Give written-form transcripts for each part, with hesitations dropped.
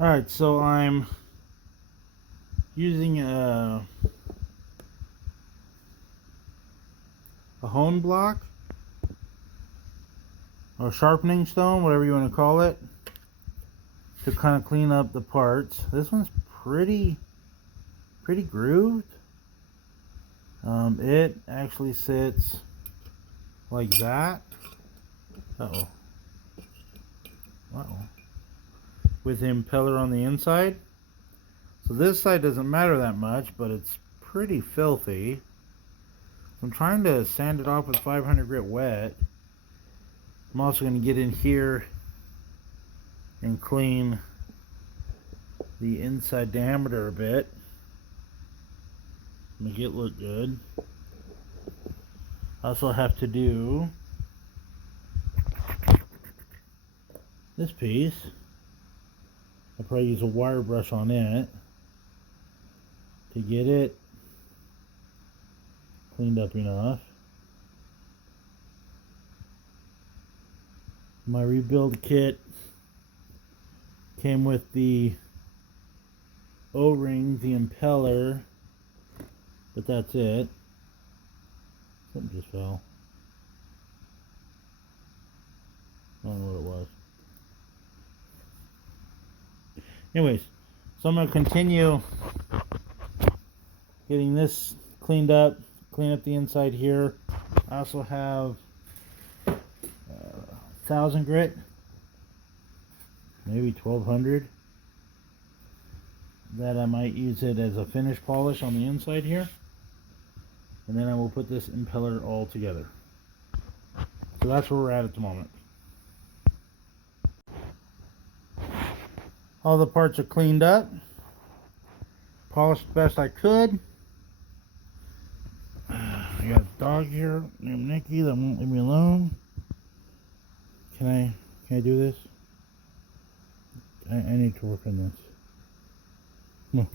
Alright, so I'm using a hone block or sharpening stone, whatever you want to call it, to kind of clean up the parts. This one's pretty grooved. It actually sits like that. With the impeller on the inside. So this side doesn't matter that much, but it's pretty filthy. I'm trying to sand it off with 500 grit wet. I'm also going to get in here and clean the inside diameter a bit. Make it look good. I also have to do this piece. I'll probably use a wire brush on it to get it cleaned up enough. My rebuild kit came with the O-ring, the impeller, but that's it. Something just fell. I don't know what it was. Anyways, so I'm going to continue getting this cleaned up, clean up the inside here. I also have 1,000 grit, maybe 1,200, that I might use it as a finish polish on the inside here. And then I will put this impeller all together. So that's where we're at the moment. All the parts are cleaned up, polished the best I could. I got a dog here named Nikki that won't leave me alone. Can I do this? I need to work on this. No,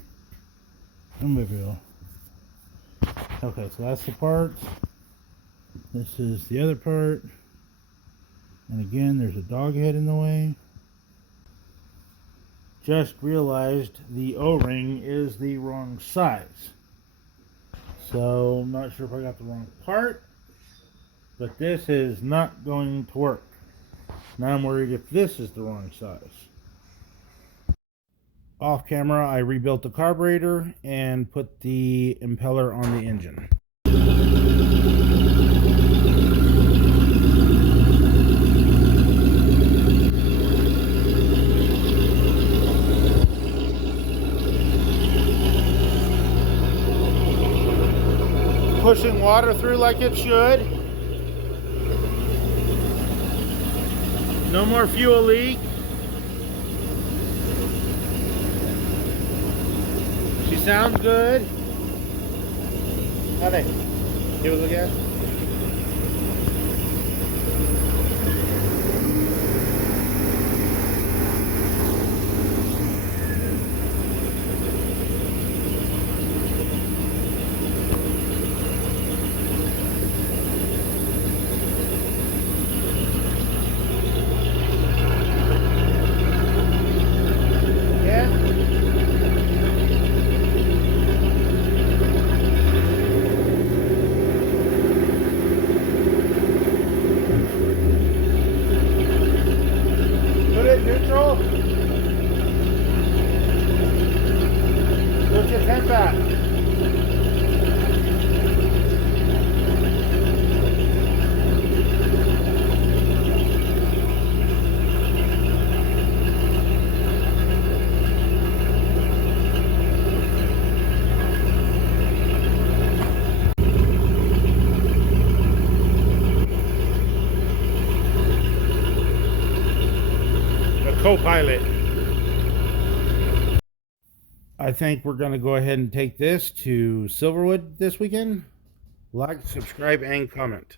I'm with you. Okay, so that's the parts. This is the other part. And again, there's a dog head in the way. Just realized the O-ring is the wrong size. So I'm not sure if I got the wrong part, but this is not going to work. Now I'm worried if this is the wrong size. Off camera, I rebuilt the carburetor and put the impeller on the engine. Pushing water through like it should. No more fuel leak. She sounds good. Howdy. Give it a look at. Neutral. Put your temp back. Co-pilot. I think we're going to go ahead and take this to Silverwood this weekend. Like, subscribe, and comment.